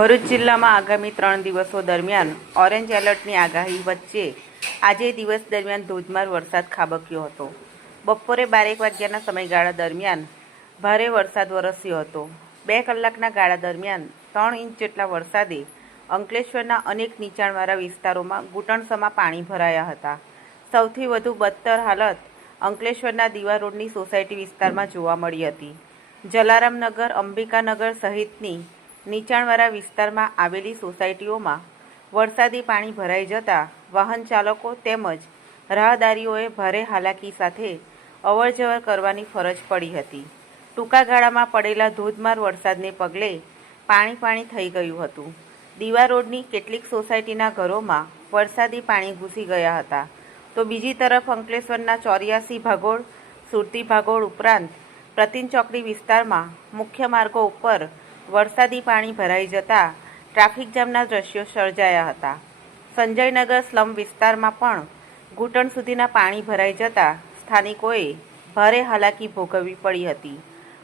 ભરૂચ જિલ્લામાં આગામી 3 દિવસો દરમિયાન ઓરેન્જ એલર્ટની આગાહી વચ્ચે આજે દિવસ દરમિયાન ધોધમાર વરસાદ ખાબક્યો હતો. બપોરે 12 વાગ્યાના સમયગાળા દરમિયાન ભારે વરસાદ વરસ્યો હતો. 2 કલાકના ગાળા દરમિયાન 3 ઇંચ જેટલા વરસાદે અંકલેશ્વરના અનેક નીચાણવાળા વિસ્તારોમાં ઘૂંટણસમાં પાણી ભરાયા હતા. સૌથી વધુ બદતર હાલત અંકલેશ્વરના દીવા રોડની સોસાયટી વિસ્તારમાં જોવા મળી હતી. જલારામનગર, અંબિકાનગર સહિતની નીચાણવાળા વિસ્તારમાં આવેલી સોસાયટીઓમાં વરસાદી પાણી ભરાઈ જતા વાહન ચાલકો તેમજ રાહદારીઓએ ભારે હાલાકી સાથે અવરજવર કરવાની ફરજ પડી હતી. ટૂંકા ગાળામાં પડેલા ધોધમાર વરસાદને પગલે પાણી થઈ ગયું હતું. દીવા રોડની કેટલીક સોસાયટીના ઘરોમાં વરસાદી પાણી ઘૂસી ગયા હતા. તો બીજી તરફ અંકલેશ્વરના 84 ભાગોળ, સુરતી ભાગોળ ઉપરાંત પ્રતિન ચોકડી વિસ્તારમાં મુખ્ય માર્ગો ઉપર વરસાદી પાણી ભરાઈ જતા ટ્રાફિક જામના દ્રશ્યો સર્જાયા હતા. સંજયનગર સ્લમ વિસ્તારમાં પણ ઘૂંટણ સુધીના પાણી ભરાઈ જતા સ્થાનિકોએ ભારે હાલાકી ભોગવવી પડી હતી.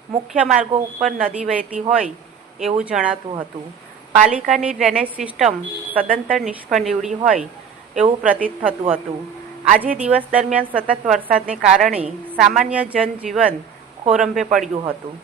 મુખ્ય માર્ગો ઉપર નદી વહેતી હોય એવું જણાતું હતું. પાલિકાની ડ્રેનેજ સિસ્ટમ સદંતર નિષ્ફળ નીવડી હોય એવું પ્રતીત થતું હતું. આજે દિવસ દરમિયાન સતત વરસાદને કારણે સામાન્ય જનજીવન ખોરંભે પડ્યું હતું.